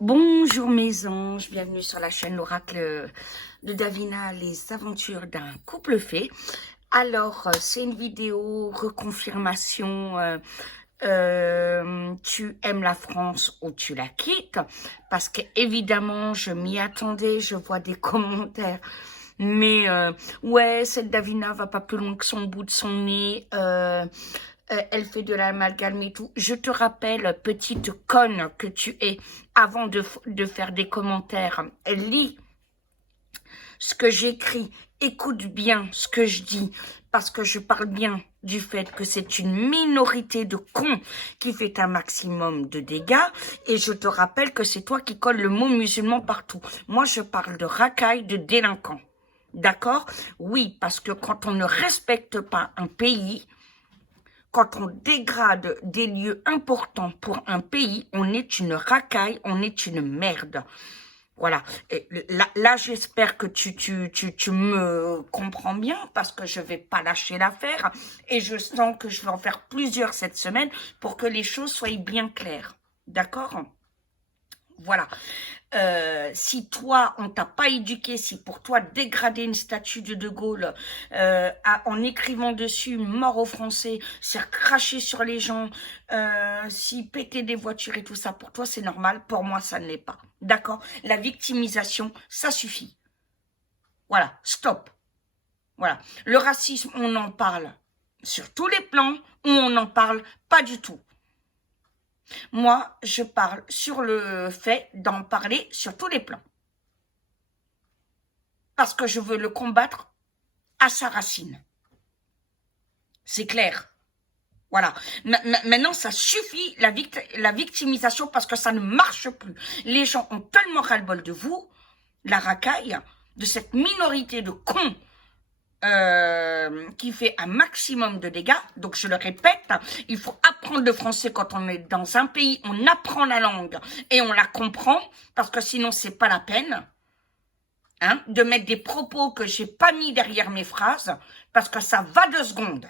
Bonjour mes anges, bienvenue sur la chaîne l'oracle de Davina, les aventures d'un couple fait. Alors, c'est une vidéo reconfirmation, tu aimes la France ou tu la quittes, parce que évidemment, je m'y attendais, je vois des commentaires. Mais ouais, cette Davina va pas plus loin que son bout de son nez. Elle fait de l'amalgame et tout. Je te rappelle, petite conne que tu es, avant de faire des commentaires, lis ce que j'écris, écoute bien ce que je dis, parce que je parle bien du fait que c'est une minorité de cons qui fait un maximum de dégâts, et je te rappelle que c'est toi qui colles le mot musulman partout. Moi, je parle de racailles, de délinquants. D'accord? Oui, parce que quand on ne respecte pas un pays, quand on dégrade des lieux importants pour un pays, on est une racaille, on est une merde. Voilà. Et là j'espère que tu me comprends bien, parce que je vais pas lâcher l'affaire et je sens que je vais en faire plusieurs cette semaine pour que les choses soient bien claires. D'accord ? Voilà. Si toi, on t'a pas éduqué, si pour toi dégrader une statue de De Gaulle en écrivant dessus mort aux Français, c'est cracher sur les gens, si péter des voitures et tout ça, pour toi c'est normal, pour moi ça ne l'est pas. D'accord? La victimisation, ça suffit. Voilà, stop. Voilà. Le racisme, on en parle sur tous les plans ou on n'en parle pas du tout. Moi, je parle sur le fait d'en parler sur tous les plans. Parce que je veux le combattre à sa racine. C'est clair. Voilà. Maintenant, ça suffit, la victimisation, parce que ça ne marche plus. Les gens ont tellement ras-le-bol de vous, la racaille, de cette minorité de cons qui fait un maximum de dégâts. Donc, je le répète, il faut apprendre le français quand on est dans un pays, on apprend la langue et on la comprend, parce que sinon, c'est pas la peine. Hein, de mettre des propos que j'ai pas mis derrière mes phrases, parce que ça va 2 secondes.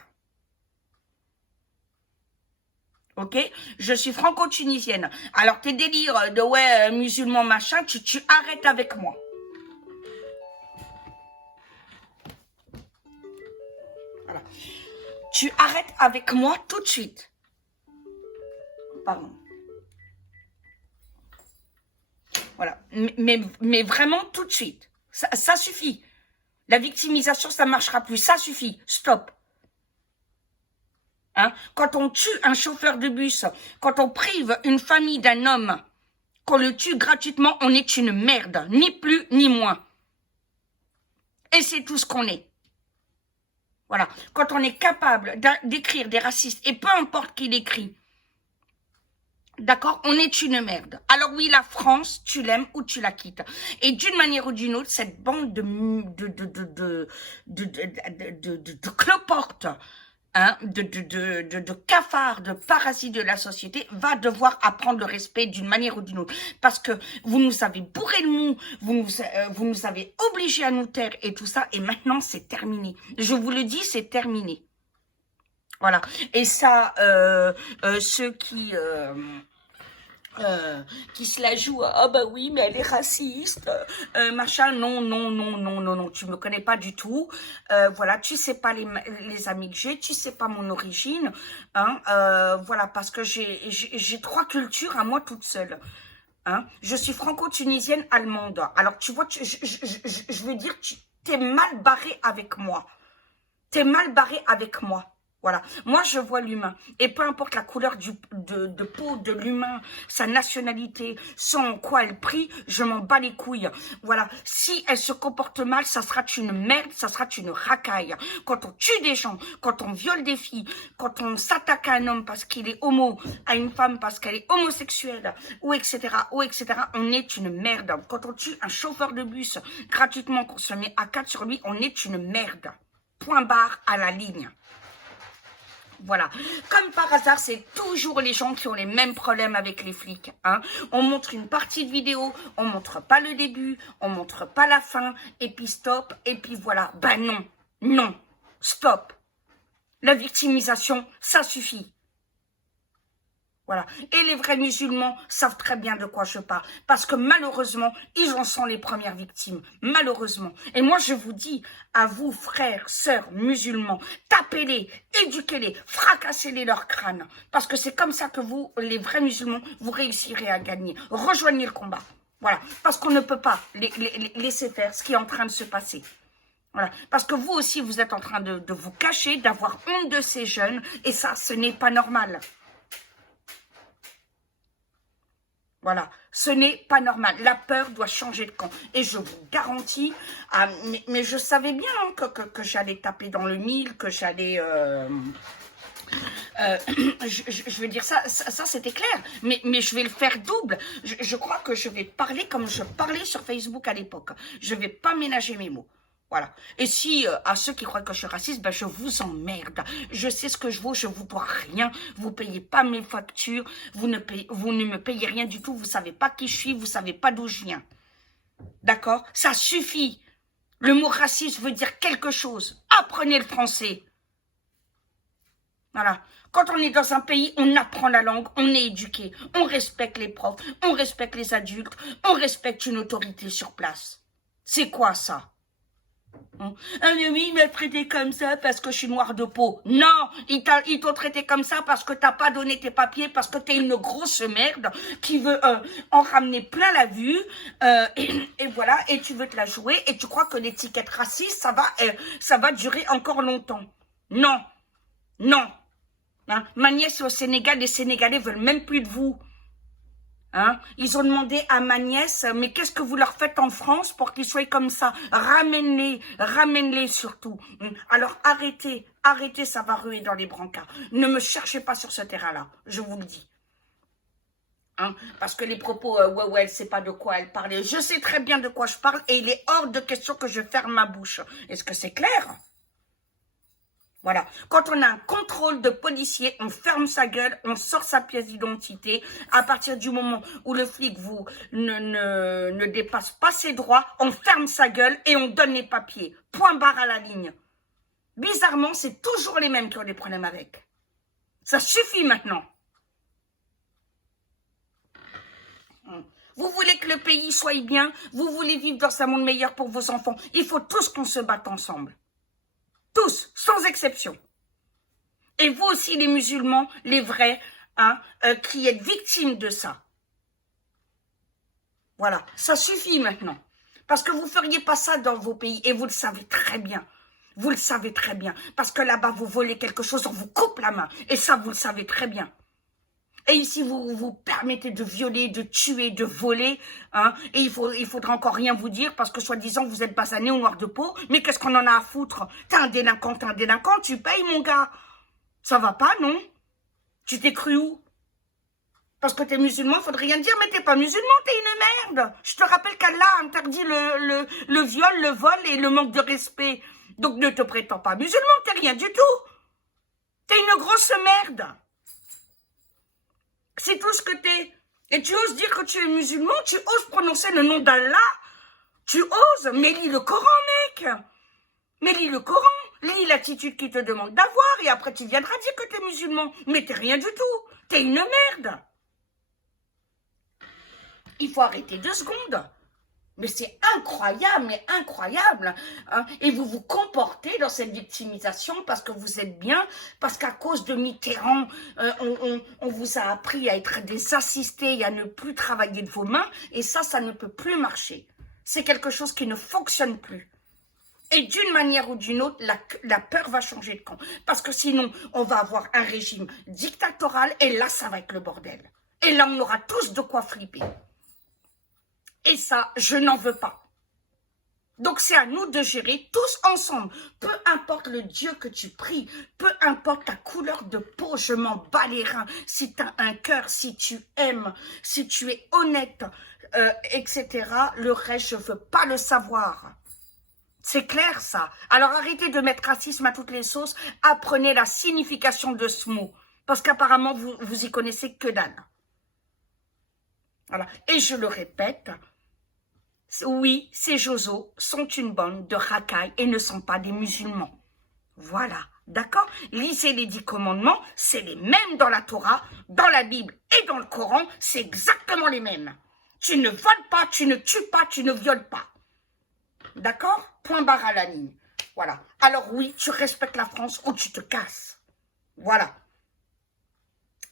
Ok? Je suis franco-tunisienne. Alors tes délires de ouais, musulman machin, tu arrêtes avec moi. Voilà. Tu arrêtes avec moi tout de suite. Pardon. Voilà. Mais vraiment tout de suite. Ça suffit. La victimisation, ça ne marchera plus. Ça suffit. Stop. Hein? Quand on tue un chauffeur de bus, quand on prive une famille d'un homme, qu'on le tue gratuitement, on est une merde. Ni plus, ni moins. Et c'est tout ce qu'on est. Voilà. Quand on est capable d'écrire des racistes, et peu importe qui l'écrit, d'accord, on est une merde. Alors oui, la France, tu l'aimes ou tu la quittes. Et d'une manière ou d'une autre, cette bande de cloportes, hein, de cafards, de parasites de la société, va devoir apprendre le respect d'une manière ou d'une autre. Parce que vous nous avez bourré le mou, vous nous avez obligés à nous taire et tout ça, et maintenant c'est terminé. Je vous le dis, c'est terminé. Voilà. Et ça, ceux qui se la jouent, ah bah oui, mais elle est raciste, machin, non, tu me connais pas du tout, voilà, tu sais pas les amis que j'ai, tu sais pas mon origine, hein, voilà, parce que j'ai 3 cultures à moi toute seule, hein, je suis franco-tunisienne allemande, alors tu vois, je veux dire, t'es mal barré avec moi, Voilà, moi je vois l'humain, et peu importe la couleur de peau de l'humain, sa nationalité, son quoi elle prie, je m'en bats les couilles. Voilà, si elle se comporte mal, ça sera une merde, ça sera une racaille. Quand on tue des gens, quand on viole des filles, quand on s'attaque à un homme parce qu'il est homo, à une femme parce qu'elle est homosexuelle, ou etc., on est une merde. Quand on tue un chauffeur de bus gratuitement, qu'on se met à 4 sur lui, on est une merde. Point barre à la ligne. Voilà. Comme par hasard, c'est toujours les gens qui ont les mêmes problèmes avec les flics. Hein. On montre une partie de vidéo, on montre pas le début, on montre pas la fin, et puis stop, et puis voilà. Ben non, stop. La victimisation, ça suffit. Voilà. Et les vrais musulmans savent très bien de quoi je parle. Parce que malheureusement, ils en sont les premières victimes. Malheureusement. Et moi, je vous dis, à vous, frères, sœurs, musulmans, tapez-les, éduquez-les, fracassez-les leur crâne. Parce que c'est comme ça que vous, les vrais musulmans, vous réussirez à gagner. Rejoignez le combat. Voilà. Parce qu'on ne peut pas les laisser faire ce qui est en train de se passer. Voilà. Parce que vous aussi, vous êtes en train de vous cacher, d'avoir honte de ces jeunes. Et ça, ce n'est pas normal. Voilà, ce n'est pas normal. La peur doit changer de camp. Et je vous garantis, mais je savais bien hein, que j'allais taper dans le mille, que j'allais... je veux dire, ça c'était clair. Mais je vais le faire double. Je crois que je vais parler comme je parlais sur Facebook à l'époque. Je ne vais pas ménager mes mots. Voilà. Et si, à ceux qui croient que je suis raciste, ben je vous emmerde. Je sais ce que je vaux, je vous dois rien. Vous payez pas mes factures, vous ne me payez rien du tout. Vous savez pas qui je suis, vous savez pas d'où je viens. D'accord? Ça suffit. Le mot raciste veut dire quelque chose. Apprenez le français. Voilà. Quand on est dans un pays, on apprend la langue, on est éduqué. On respecte les profs, on respecte les adultes, on respecte une autorité sur place. C'est quoi ça? Ah mais oui, il m'a traité comme ça parce que je suis noire de peau. Non, ils t'ont traité comme ça parce que t'as pas donné tes papiers, parce que t'es une grosse merde qui veut en ramener plein la vue. Et voilà, et tu veux te la jouer et tu crois que l'étiquette raciste, ça va durer encore longtemps. Non, non. Hein, ma nièce est au Sénégal, les Sénégalais veulent même plus de vous. Hein? Ils ont demandé à ma nièce, mais qu'est-ce que vous leur faites en France pour qu'ils soient comme ça? Ramène-les surtout. Alors arrêtez, ça va ruer dans les brancards. Ne me cherchez pas sur ce terrain-là, je vous le dis. Hein? Parce que les propos, ouais, elle sait pas de quoi elle parlait. Je sais très bien de quoi je parle et il est hors de question que je ferme ma bouche. Est-ce que c'est clair? Voilà. Quand on a un contrôle de policier, on ferme sa gueule, on sort sa pièce d'identité. À partir du moment où le flic ne dépasse pas ses droits, on ferme sa gueule et on donne les papiers. Point barre à la ligne. Bizarrement, c'est toujours les mêmes qui ont des problèmes avec. Ça suffit maintenant. Vous voulez que le pays soit bien, vous voulez vivre dans un monde meilleur pour vos enfants. Il faut tous qu'on se batte ensemble. Tous, sans exception. Et vous aussi, les musulmans, les vrais, hein, qui êtes victimes de ça. Voilà, ça suffit maintenant. Parce que vous ne feriez pas ça dans vos pays, et vous le savez très bien. Vous le savez très bien. Parce que là-bas, vous volez quelque chose, on vous coupe la main. Et ça, vous le savez très bien. Et ici, vous vous permettez de violer, de tuer, de voler, hein, et il faudra encore rien vous dire parce que soi-disant vous êtes basané au noir de peau, mais qu'est-ce qu'on en a à foutre? T'es un délinquant, tu payes mon gars. Ça va pas, non? Tu t'es cru où? Parce que t'es musulman, faudrait rien dire, mais t'es pas musulman, t'es une merde. Je te rappelle qu'Allah interdit le viol, le vol et le manque de respect. Donc ne te prétends pas musulman, t'es rien du tout. T'es une grosse merde. C'est tout ce que t'es. Et tu oses dire que tu es musulman, tu oses prononcer le nom d'Allah. Tu oses, mais lis le Coran, mec. Mais lis le Coran. Lis l'attitude qu'il te demande d'avoir et après tu viendras dire que t'es musulman. Mais t'es rien du tout. T'es une merde. Il faut arrêter 2 secondes. Mais c'est incroyable, mais incroyable. Hein? Et vous vous comportez dans cette victimisation parce que vous êtes bien, parce qu'à cause de Mitterrand, on vous a appris à être des assistés et à ne plus travailler de vos mains. Et ça ne peut plus marcher. C'est quelque chose qui ne fonctionne plus. Et d'une manière ou d'une autre, la peur va changer de camp. Parce que sinon, on va avoir un régime dictatorial et là, ça va être le bordel. Et là, on aura tous de quoi flipper. Et ça, je n'en veux pas. Donc, c'est à nous de gérer tous ensemble. Peu importe le Dieu que tu pries, peu importe ta couleur de peau, je m'en bats les reins. Si tu as un cœur, si tu aimes, si tu es honnête, etc. Le reste, je ne veux pas le savoir. C'est clair, ça. Alors, arrêtez de mettre racisme à toutes les sauces. Apprenez la signification de ce mot. Parce qu'apparemment, vous y connaissez que dalle. Voilà. Et je le répète, oui, ces Josos sont une bande de racailles et ne sont pas des musulmans. Voilà. D'accord? Lisez les 10 commandements, c'est les mêmes dans la Torah, dans la Bible et dans le Coran, c'est exactement les mêmes. Tu ne voles pas, tu ne tues pas, tu ne violes pas. D'accord? Point barre à la ligne. Voilà. Alors oui, tu respectes la France ou tu te casses. Voilà.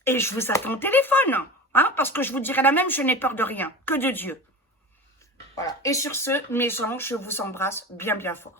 Et je vous attends au téléphone, hein, parce que je vous dirai la même, je n'ai peur de rien, que de Dieu. Voilà. Et sur ce, mes anges, je vous embrasse bien, bien fort.